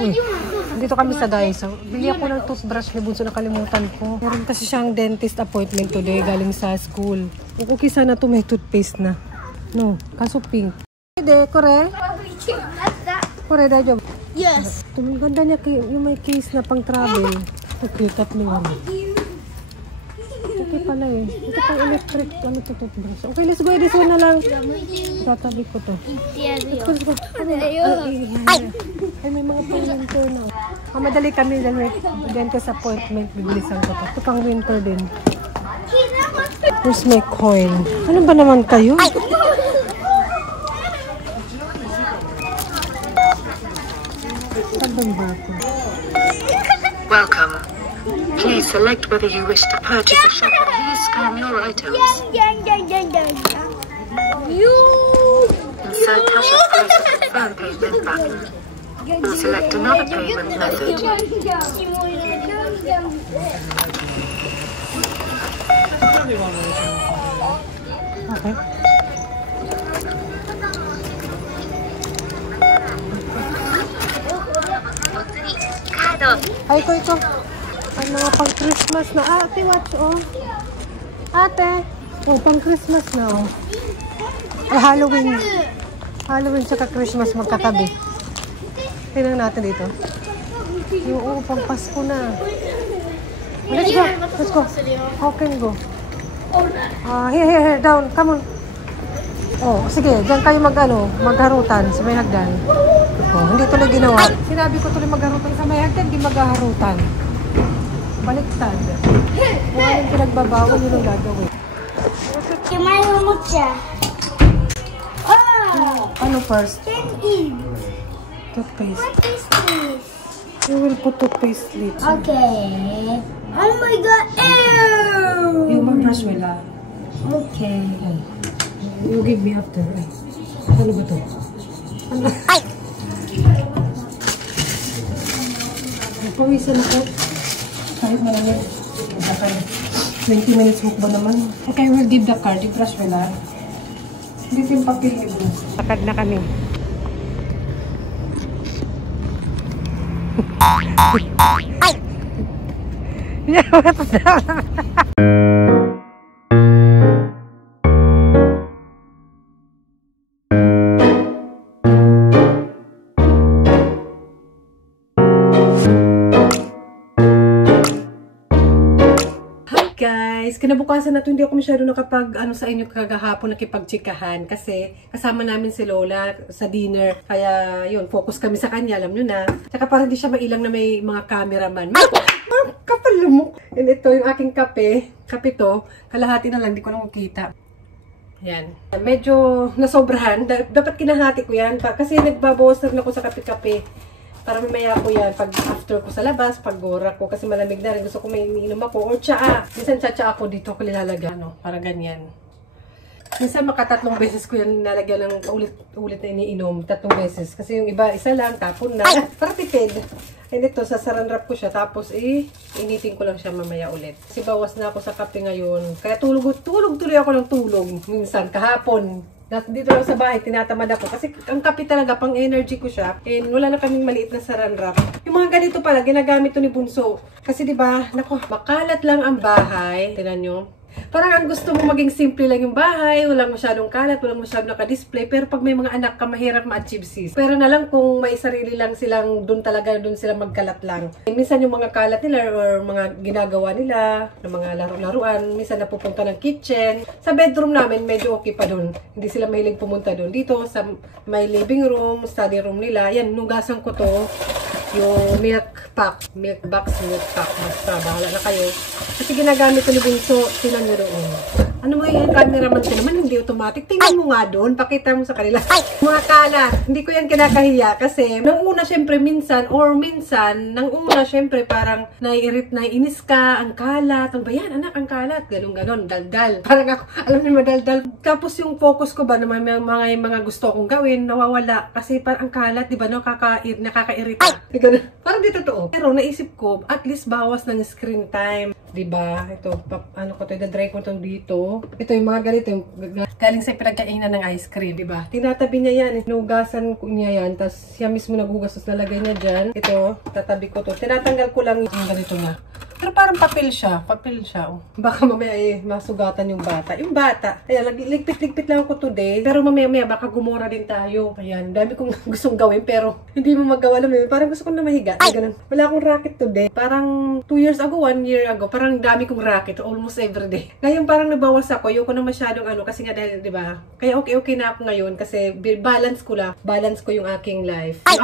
Uy, dito kami sa Daiso. Bili ako ng toothbrush ni Bunso, nakalimutan ko. Meron kasi siyang dentist appointment today galing sa school. Okay sana to, may toothpaste na. No, kaso pink. Hindi, kore? Kore, dayo. Yes. Ang ganda niya, yung may case na pang travel. Okay, tatlo ano. Okay pala eh. Ito pang electric, ano to, toothbrush. Okay, let's go. This one na lang. Tatabi ko to. Let's go. Ay, may mga pang winter na. Madali kami dahil dentist appointment. Bibilisan ko to. Ito pang winter din. Here's my coin. Ano ba naman kayo? Welcome. Please select whether you wish to purchase a shop and please scan your items. Insert cash or credit confirm payment button. Or select another payment method. Okay. Ay, ito. Ang mga pang-Christmas na. Ate, watch, oh. Ate. Oh, pang-Christmas na, oh. Ay, Halloween. Halloween saka Christmas magkatabi. Tingnan natin dito. Yung, oh, pang-Pasko na. Let's go. Let's go. How can go? Here, down. Come on. Oh, sige. Diyan kayo magharutan sa may hagdan. Oh, hindi tuloy ginawa. Sinabi ko tuloy magharutan sa may hagdan, hindi magharutan. Baliktad. Kung anong pinagbabawal, yun ang gagawin. Ano first? Toothpaste. What is this? You will put toothpaste lips. Okay. Oh my god. Ew. Yung mag-brush wala. Okay. You give me after. Ano ba to? Ano? Ay! Pawisan ako. Kahit malamig. 20 minutes walk ba naman? Okay, we'll give the card. Yung brush wala. Hindi yung papel nito. Lakad na kami. Ay! Yeah, what's that? Guys, kinabukasan na ito, hindi ako masyado nakapag sa inyo kagahapon nakipagtsikahan kasi kasama namin si Lola sa dinner. Kaya yun, focus kami sa kanya, alam nyo na. Tsaka para hindi siya mailang na may mga cameraman. Kapal mo! And ito yung aking kape. Kape to, kalahati na lang, hindi ko lang makita. Yan. Medyo nasobrahan. Dapat kinahati ko yan kasi nagbabawas na ako sa kape-kape. Para mamaya ko yan, pag after ko sa labas, pag gora ko, kasi malamig na rin, gusto ko may iniinom ako, or tsaa. Minsan tsaa ako dito ko nilalagyan, para ganyan. Minsan makatatlong beses ko yan nilalagyan ng ulit na iniinom, 3 beses. Kasi yung iba, isa lang, tapon na. Para tipid. And ito, sasaran wrap ko siya, tapos initin ko lang siya mamaya ulit. Kasi bawas na ako sa kape ngayon. Kaya tulog tuloy ako ng tulog. Minsan, kahapon. Dito lang sa bahay, tinatamad ako. Kasi ang kape talaga, pang energy ko siya. And wala na kaming maliit na saran wrap. Yung mga ganito pala, ginagamit to ni Bunso. Kasi diba, nako, makalat lang ang bahay. Tingnan nyo. Parang ang gusto mo maging simple lang yung bahay, walang masyadong kalat, walang masyadong naka-display. Pero pag may mga anak ka, mahirap ma-achieve sis. Pero na lang kung may sarili lang silang, doon sila magkalat lang. And minsan yung mga kalat nila or mga ginagawa nila, ng mga laro-laruan, minsan napupunta ng kitchen. Sa bedroom namin, medyo okay pa doon. Hindi sila mahilig pumunta doon. Dito, sa may living room, study room nila, yan, nugasan ko to. Yung milk box, basta bahala na kayo. Kasi ginagamit ko ni Bunso, tinan nyo doon. Ano mo yung cameraman ko naman, hindi automatic. Tingnan mo nga doon, pakita mo sa kanila. Mga kalat, hindi ko yan kinakahiya kasi nang una syempre minsan, nang una syempre parang naiinis ka, ang kalat, ang bayan, anak, ang kalat, ganon, daldal. Parang ako, alam niyo madaldal. Tapos yung focus ko ba na may mga gusto kong gawin, nawawala. Kasi parang ang kalat, di ba, nakakairita. Parang di totoo. Pero naisip ko, at least bawas ng screen time. Diba? Ito, ano ko to, dry ko to dito. Ito yung mga ganito, yung galing sa pinagkainan ng ice cream, diba? Tinatabi niya yan, hinugasan ko niya yan, tapos siya mismo naghugas, tapos nalagay niya dyan. Ito, tatabi ko to. Tinatanggal ko lang yung ganito na. Pero parang papel siya, oh. Baka mamaya masugatan yung bata. Yung bata, ayan, ligpit-ligpit lang ako today. Pero mamaya baka gumora din tayo. Ayan, dami kong gustong gawin, pero hindi mo magawa. Alam mo, parang gusto ko na mahiga. Ganun. Wala akong racket today. Parang 2 years ago, 1 year ago, parang dami kong racket almost every day. Ngayon parang nabawas ako. Ayoko na masyadong kasi nga dahil, di ba? Kaya okay na ako ngayon kasi balance ko yung aking life. Yung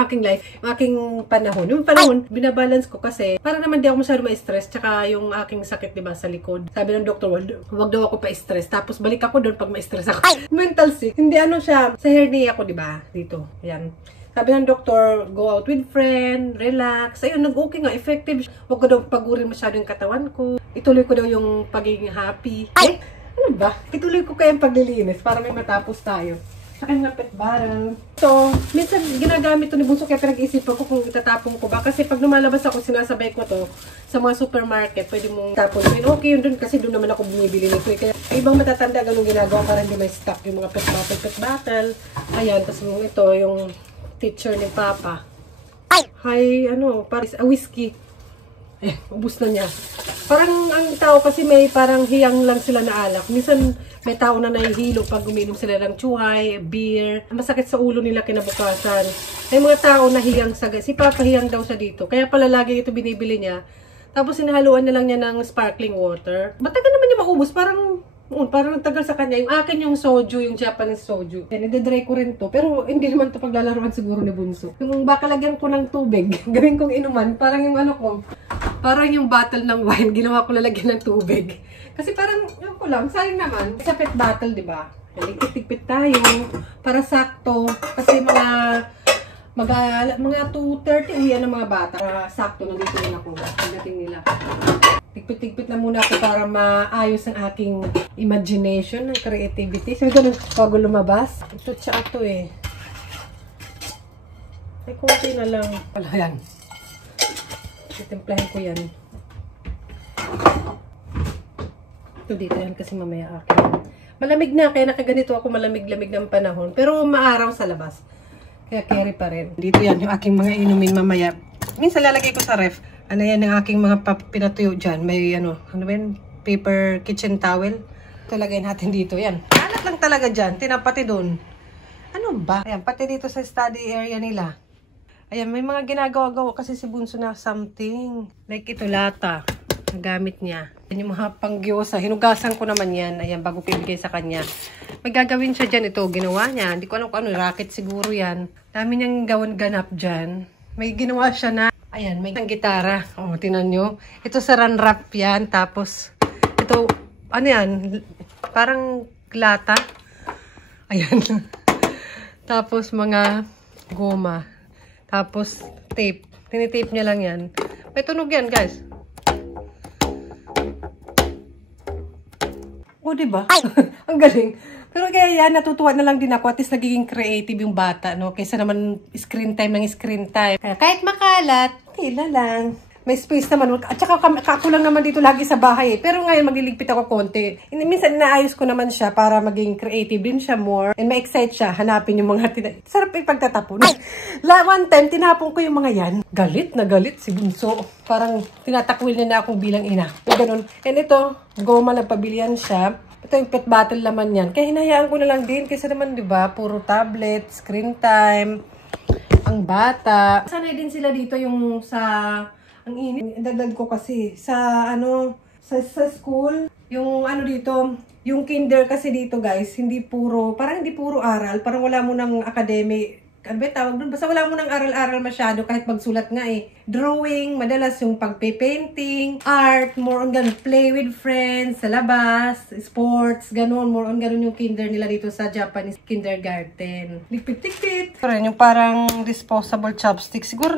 aking panahon. Yung panahon, binabalance ko kasi para naman di ako masyadong ma-stress. Tsaka yung aking sakit, diba, sa likod. Sabi ng doktor, wag daw ako pa-stress. Tapos balik ako doon pag ma-stress ako. Mental sick. Hindi siya. Sa hernia ako, diba? Dito. Ayan. Sabi ng doktor, go out with friend, relax. Ayun, nag-okay nga, effective. Huwag ko daw pagurin masyado yung katawan ko. Ituloy ko daw yung pagiging happy. Ano ba? Ituloy ko kayang paglilinis para may matapos tayo. Saka yung pet barrel. So, minsan ginagamit to ni Bunso kaya pinag-iisipan ko kung itatapon ko ba. Kasi pag lumalabas ako, sinasabay ko to sa mga supermarket. Pwede mong tapon. Okay yun dun kasi doon naman ako bumibili nito. Kaya ibang matatanda ganun ginagawa para hindi may stock yung mga pet bottle. Ayan, tapos ito yung teacher ni Papa. Hi, Paris, whiskey. Ubus na niya. Parang ang tao kasi may parang hiyang lang sila na alak. Minsan may tao na nahihilo pag uminom sila ng tsuhay, beer. Masakit sa ulo nila kinabukasan. May mga tao na hiyang si Papa hiyang daw siya dito. Kaya pala lagi ito binibili niya. Tapos sinahaluan na lang niya ng sparkling water. Matagal naman niya maubos. Parang nagtagal sa kanya. Yung akin yung soju, yung Japanese soju. Yan, i-dry ko rin to. Pero hindi naman to paglalaruan siguro ni Bunso. Yung baka lagyan ko ng tubig, gawin kong inuman. Parang yung parang yung bottle ng wine, ginawa ko lalagyan ng tubig. Kasi parang, ko lang, sayang naman. Sa pet bottle, di ba? Ligpit-ligpit tayo. Para sakto. Kasi mga 2:30 uwian ng mga bata. Para sakto, nandito rin ako. Pagdating nila. Tigpit-tigpit na muna ako para maayos ang aking imagination, ng creativity. So, ganun bago lumabas. Ito tsaka ito eh. Ay, kunti na lang. Wala yan. Titimplahin ko yan. Ito dito yan kasi mamaya akin. Malamig na, kaya nakaganito ako malamig-lamig ng panahon. Pero maaraw sa labas. Kaya carry pa rin. Dito yan yung aking mga inumin mamaya. Minsan lalagay ko sa ref. Ano yan ang aking mga pinatuyo dyan. May ano ba yan? Paper kitchen towel. Ito lagay natin dito. Yan. Alat lang talaga dyan. Tinapati doon. Ano ba? Ayan, pati dito sa study area nila. Ayan, may mga ginagawa-gawa kasi si Bunso na something. Like ito, lata. Nagamit niya. Yan yung mga panggyosa. Hinugasan ko naman yan. Ayan, bago ko ibigay sa kanya. May gagawin siya dyan. Ito, ginawa niya. Hindi ko alam kung ano. Racket siguro yan. Dami niyang gawan-ganap dyan. May ginawa siya na. Ayan, may gitara. O, tinan nyo. Ito saran wrap yan. Tapos, ito, ano yan? Parang lata. Ayan. Tapos, mga goma. Tapos, tape. Tinitape niya lang yan. May tunog yan, guys. O, diba? Ang galing. Pero kaya yan, natutuwa na lang din ako. At least nagiging creative yung bata, no? Kaysa naman screen time ng screen time. Kaya kahit makalat, tila lang. May space naman. At saka ako lang naman dito lagi sa bahay. Pero ngayon, magliligpit ako konti. Minsan, inaayos ko naman siya para maging creative din siya more. And ma-excite siya. Hanapin yung mga sarap ipagtatapon. One time, tinapon ko yung mga yan. Galit na galit si Bunso. Parang tinatakwil niya na akong bilang ina. Ganun. And ito, goma lang pabilihan siya. Ito yung pet bottle naman yan. Kaya hinahayaan ko na lang din. Kasi naman, di ba, puro tablet, screen time, ang bata. Sanay din sila dito yung ang init. Dagdag ko kasi sa school, yung dito, yung kinder kasi dito guys, parang hindi puro aral. Parang wala mo ng academic. Ano ba tawag doon? Basta wala mo ng aral-aral masyado kahit magsulat nga eh. Drawing, madalas yung pagpe-painting, art, more on ganun, play with friends, sa labas, sports, ganun, more on ganun yung kinder nila dito sa Japanese kindergarten. Likpit-likpit. Yung parang disposable chopstick. Siguro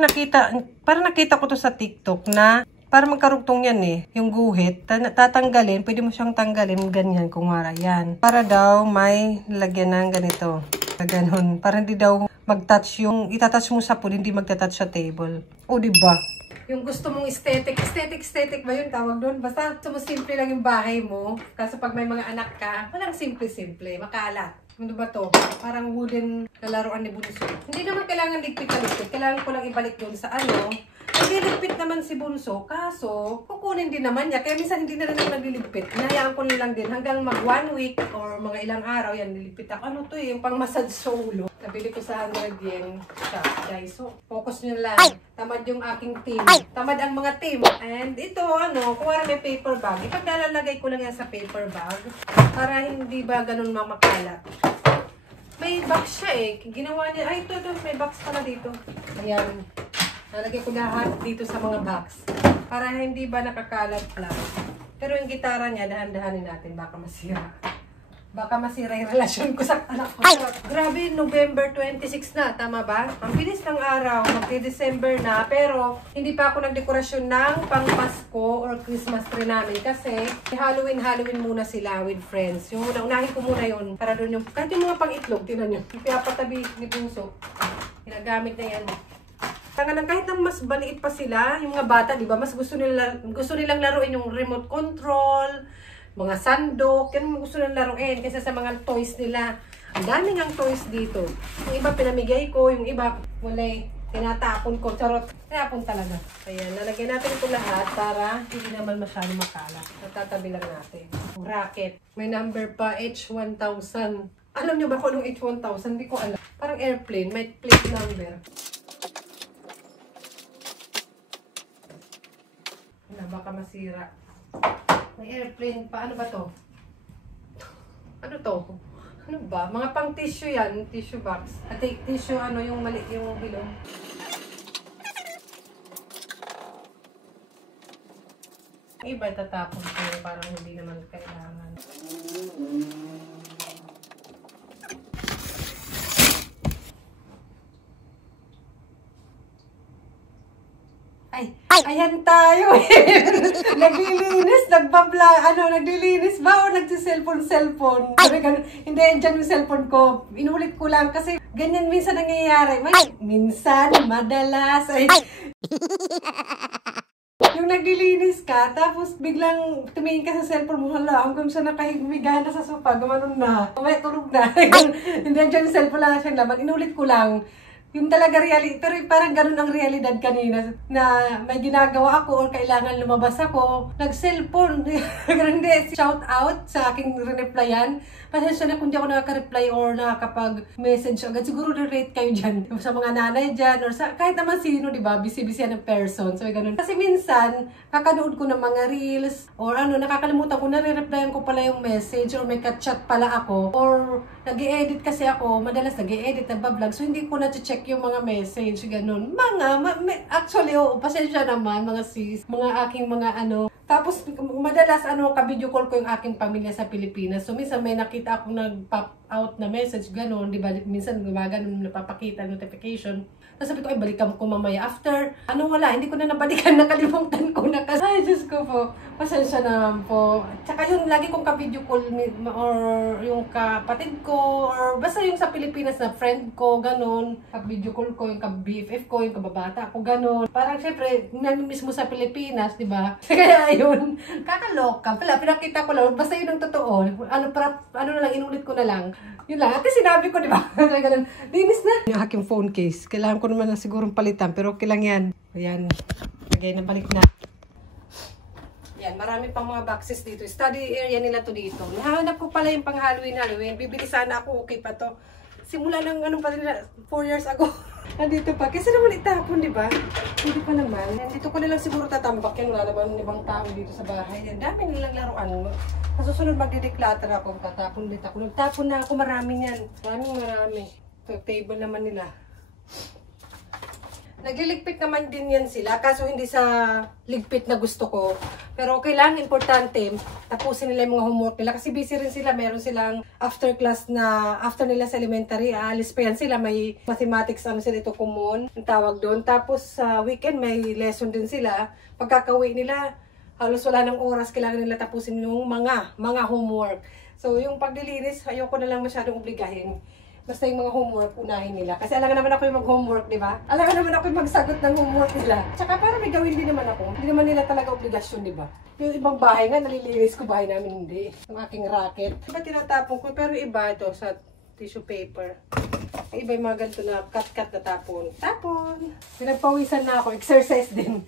parang nakita ko to sa TikTok na para magkarugtong yan eh. Yung guhit, tatanggalin, pwede mo siyang tanggalin ganyan kung wala yan. Para daw may lagyan ng ganito. Ganon. Para hindi daw mag-touch yung itatouch mo sa pool, hindi magta-touch sa table. O, diba? yung gusto mong aesthetic ba yun tawag doon? Basta simple lang yung bahay mo. Kaso pag may mga anak ka, walang simple-simple, makalat. Ano ba to? Parang wooden na laruan ni Bunso. Hindi naman kailangan ligpit. Kailangan ko lang ibalik doon sa ano. Nagliligpit naman si Bunso, kaso kukunin din naman niya. Kaya minsan hindi na rin ako nagliligpit. Hinayaan ko na lang din hanggang mag 1 week or mga ilang araw yan niligpit ako. Ano to yung pang massage sa ulo. Nabili ko sa 100 yen siya, guys. So, focus nyo lang. Tamad yung aking team. Tamad ang mga team. And ito, ano, kung wala may paper bag, ipaglalagay ko lang yan sa paper bag para hindi ba ganun mamakalat. May box siya eh. Ginawa niya, ay ito, may box pala dito. Ayan. Nalagay ko lahat dito sa mga box. Para hindi ba nakakalat lang. Pero yung gitara niya, dahan-dahanin natin. Baka masira. Baka masira yung relasyon ko sa anak ko. Grabe, November 26 na. Tama ba? Ang bilis ng araw. Magti-December na. Pero, hindi pa ako nagdekorasyon ng pang Pasko or Christmas tree namin. Kasi, Halloween muna sila with friends. Yung unahin ko muna yun. Para doon yung, kahit yung mga pang-itlog, tinan nyo. Pinapatabi ni Bunso. Ginagamit na yan. Kahit na mas baliit pa sila, yung mga bata, di ba, mas gusto nilang laruin yung remote control, mga sandok, yan gusto nilang laruin kaysa sa mga toys nila. Ang daming ang toys dito. Yung iba pinamigay ko, yung iba walay tinatapon ko. Charot, tinapon talaga. Ayan, lalagyan natin ito lahat para hindi naman masyado makalat. Natatabi lang natin. Racket. May number pa, H1000. Alam nyo ba kung anong H1000? Hindi ko alam. Parang airplane, may plate number. Baka masira. May airplane pa. Ano ba to? Ano to? Ano ba? Mga pang tissue yan. Tissue box. At tissue ano yung mali yung bilong. Iba tatapon ko. Parang hindi naman kailangan. Ayan tayo eh. Naglilinis, naglilinis ba o nagsiselfon-selfon? Hindi, dyan yung cellphone ko. Inulit ko lang kasi ganyan minsan nangyayari. Minsan, madalas. Yung naglilinis ka, tapos biglang tumingin ka sa cellphone mo, hala, hanggang sa nakahigmigahan na sa sofa, gumanon na. May tulog na. Hindi, dyan yung cellphone lang siyang laman. Inulit ko lang. Yung talaga reality, pero parang ganun ang realidad kanina na may ginagawa ako or kailangan lumabas ako, nag-cellphone. Hindi, shout out sa aking replyan. Pasensya na kung di ako nakaka-reply or nakakapag-message agad. Siguro relate kayo dyan. Sa mga nanay dyan or sa kahit naman sino, di ba? Busy-busy ng person. So, ganun. Kasi minsan, kakanood ko ng mga reels or nakakalimutan ko, nare-replyan ko pala yung message or may ka-chat pala ako or nag-i-edit kasi ako. Madalas nag-i-edit, nagbablog. So, hindi ko na-check yung mga message, ganun. Actually, pasensya naman, mga sis, mga aking mga Tapos, madalas, ka-video call ko yung aking pamilya sa Pilipinas. So, minsan may nakita akong nag-pop out na message, ganun, di ba? Minsan, gumagano, napapakita, notification. Tapos sabi ko, ay, balikan ko mamaya. After, wala, hindi ko na nabalikan, nakalimutan ko na kasi. Ay, Diyos ko po, pasensya naman po. Tsaka yung lagi kong ka-video call, or yung kapatid ko, or basta yung sa Pilipinas na friend ko, ganun. Ka-video call ko, yung ka-BFF ko, yung kababata ko, ganun. Parang, syempre, namimiss mo sa Pilipinas, di ba? Kaya, yun, kakaloka. Pinakita ko lang, basta yun ang totoo. Inulit ko na lang. Yun lang. Ate, sinabi ko, di ba? Ganun, linis na. Yung aking phone case. Kailangan ko naman na sigurong palitan, pero okay lang yan. Ayan. Lagay na, balik na. Yan, marami pang mga boxes dito. Study area nila to dito. Nahanap ko pala yung pang Halloween. Bibili sana ako, okay pa to. Simula ng pa nila, 4 years ago. Nandito pa. Kasi naman itapon, di ba? Hindi pa naman. Dito ko nilang siguro tatambak yan. Wala naman ibang tao dito sa bahay. Yan, dami nilang laruan. Sa susunod magde-declutter ako. Tatapon ulit ako. Nagtapon na ako. Marami yan. Marami. So, table naman nila. Nagliligpit naman din yan sila, kaso hindi sa ligpit na gusto ko. Pero kailangan importante, tapusin nila yung mga homework nila. Kasi busy rin sila, meron silang after class na, after nila sa elementary, alis pa yan sila, may mathematics, sila ito common, ang tawag doon. Tapos sa weekend, may lesson din sila. Pagkakauwi nila, halos wala ng oras, kailangan nila tapusin yung mga homework. So yung paglilinis, ayoko na lang masyadong obligahin. Basta yung mga homework, unahin nila. Kasi alam naman ako yung mag-homework, di ba? Alam naman ako yung magsagot ng homework nila. Tsaka para may gawin din naman ako. Hindi naman nila talaga obligasyon, di ba? Yung ibang bahay nga, nalilinis ko, bahay namin hindi. Yung aking racket. Diba tinatapon ko? Pero iba ito sa tissue paper. Iba yung mga ganito na cut-cut na tapon. Tapon! Pinagpawisan na ako. Exercise din.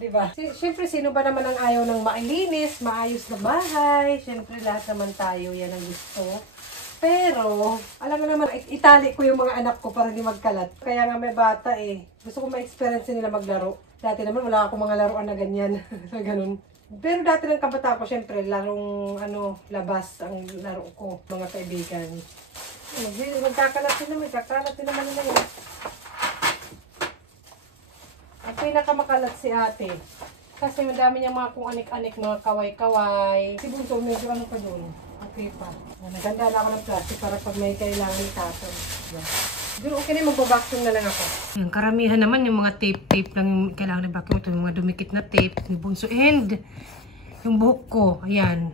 Diba? Siyempre, sino ba naman ang ayaw ng mailinis, maayos na bahay? Siyempre, lahat naman tayo yan ang gusto. Pero, alam mo naman, itali ko yung mga anak ko para hindi magkalat. Kaya nga may bata eh. Gusto ko ma-experience nila maglaro. Dati naman, wala akong mga laruan na ganyan. Ganun. Pero dati ng kabataan ko, siyempre, larong labas ang laro ko, mga kaibigan. Magkakalat din naman, kakalat din naman nila yun. Ang pinakamakalat si ate. Kasi madami niya mga kung anik-anik, mga kaway-kaway. Si Bunso, medyo ano pa doon. Okay pa. Naganda na ako ng plastic para pag may kailangan itapon. Yeah. Siguro okay na, magbabacuum na lang ako. Yung karamihan naman yung mga tape lang yung kailangan na vacuum. Ito yung mga dumikit na tape ni Bunso. And yung buhok ko, ayan.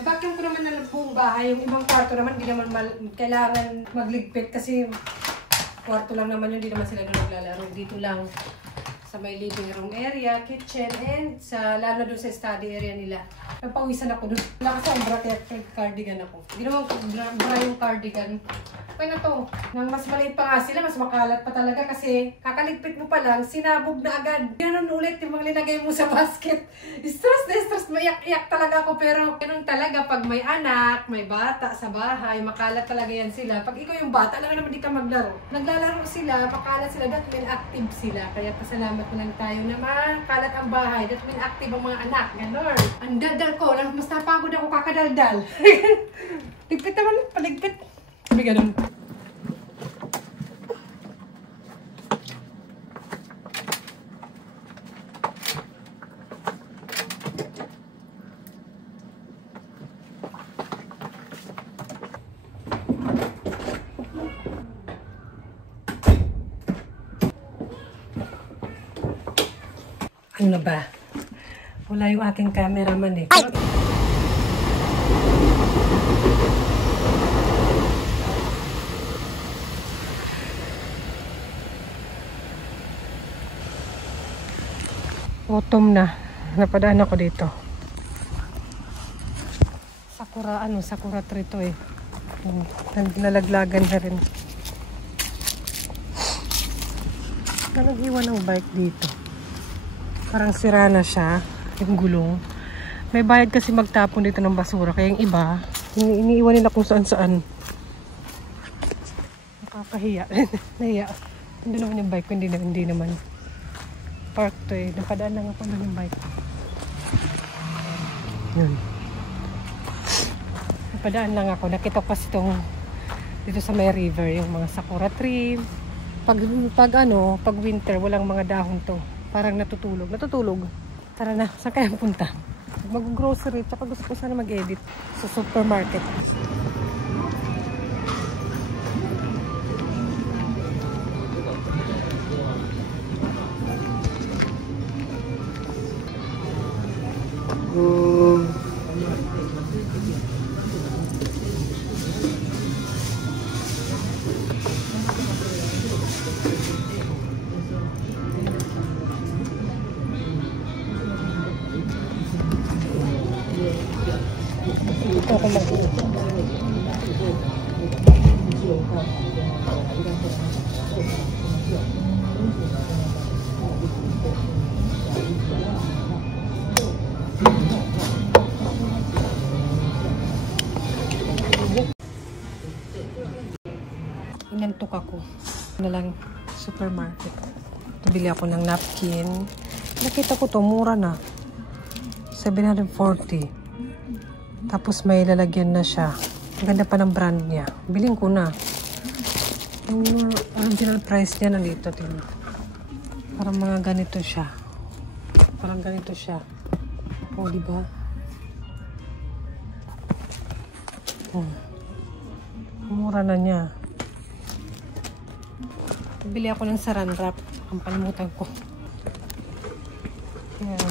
Nabacuum ko naman na buong bahay. Yung ibang kwarto naman, hindi naman kailangan magligpit kasi kwarto lang naman yun, hindi naman sila naglalaro. Dito lang sa may living room area, kitchen, and lalo doon sa study area nila. Napawisan ako doon. Wala kasi ang bra, cardigan ako. Hindi naman bra yung cardigan. Okay na to. Nang mas maliit pa nga sila, mas makalat pa talaga kasi kakaligpit mo pa lang, sinabog na agad. Ganun ulit yung mga linagay mo sa basket. Stress na stress, maiyak-iyak talaga ako. Pero ganun talaga pag may anak, may bata sa bahay, makalat talaga yan sila. Pag ikaw yung bata, alam naman di ka maglaro. Naglalaro sila, makalat sila, that mean active sila. Kaya pasalamat mo lang tayo na makalat ang bahay. That mean active ang mga anak. Ganun. Ang daldal ko, mas napagod ako kakadaldal. Ligpit naman, paligpit. Sabi ganun. Ano ba? Wala yung aking cameraman eh. Autumn na. Napadaan ako dito. Sakura tree to eh. Nalaglagan na rin. Nag-iwan ng bike dito. Parang sira na siya. Yung gulong. May bayad kasi magtapon dito ng basura. Kaya yung iba, iniiwan nila kung saan-saan. Nakakahiya. Nahiya. Hindi naman yung bike ko. Hindi naman. Park to eh. Napadaan lang ako ng bike. Yun. Napadaan lang ako. Nakita ko kasi itong dito sa may river, yung mga sakura tree. Pag winter, walang mga dahon to. Parang natutulog. Tara na, saan kaya punta? Mag-grocery, tsaka gusto ko sana mag-edit sa supermarket. Ito ako inantok ako. Na lang supermarket. Bili ako ng napkin. Nakita ko to, mura na. 740. Tapos may lalagyan na siya. Ang ganda pa ng brand niya. Biling ko na. Yung original price niya nandito. Tingnan. Parang mga ganito siya. Parang ganito siya. O, diba? Mura na niya. Bili ako ng saran wrap. Ang palimutan ko. Yan.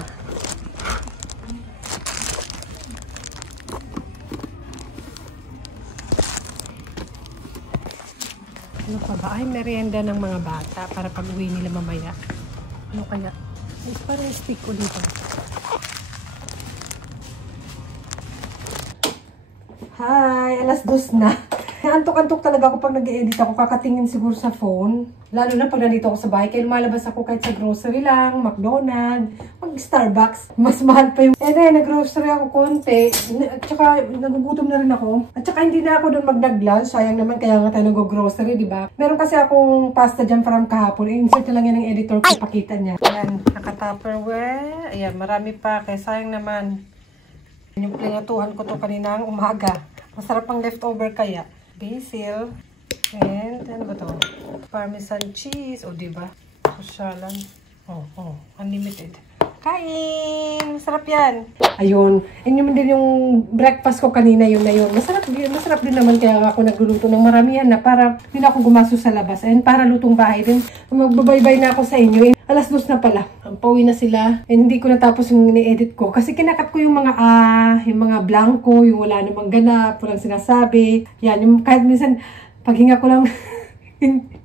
Ano pa ba? Ay, merienda ng mga bata para pag-uwi nila mamaya. Ano kaya? Ay, parang stick ko dito. Hi! Alas 2 na. Antok-antok talaga ako pag nag-edit ako. Kakatingin siguro sa phone. Lalo na pag nandito ako sa bahay. Kaya lumalabas ako kahit sa grocery lang, McDonald's, mag-Starbucks. Mas mahal pa yung... nag-grocery ako konti. At saka, nagugutom na rin ako. At saka, hindi na ako doon mag-lunch. Sayang naman, kaya nga tayo nag-grocery, di ba? Meron kasi akong pasta dyan from kahapon. I-insert na lang yan ng editor ko. Ipakita niya. Ayan, naka-tupperware. Ayan, marami pa. Kaya sayang naman. Yung plinatuhan ko to kaninang umaga. Masarap ang leftover kaya. Basil. And, ano ba to? Parmesan cheese. O, diba? Sosyalan. Unlimited. Kain! Masarap yan. Ayun. And yun din yung breakfast ko kanina, yun na yun. Masarap din naman kaya ako nagluluto ng maramihan na para hindi na ako gumasto sa labas. And para lutong bahay din. Magbabaybay na ako sa inyo. Alas 2 na pala. Pauwi na sila. And hindi ko natapos yung ni-edit ko. Kasi kinakat ko yung mga blanco, yung wala namang ganap, walang sinasabi. Yan, yung kahit minsan, paghinga ko lang,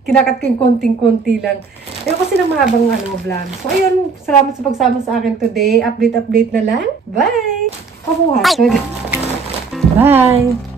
kinakat ko yung konting-konti lang. Ayun kasi ng mga bang vlog. So, ayun. Salamat sa pagsama sa akin today. Update na lang. Bye! Kabuhat. Bye!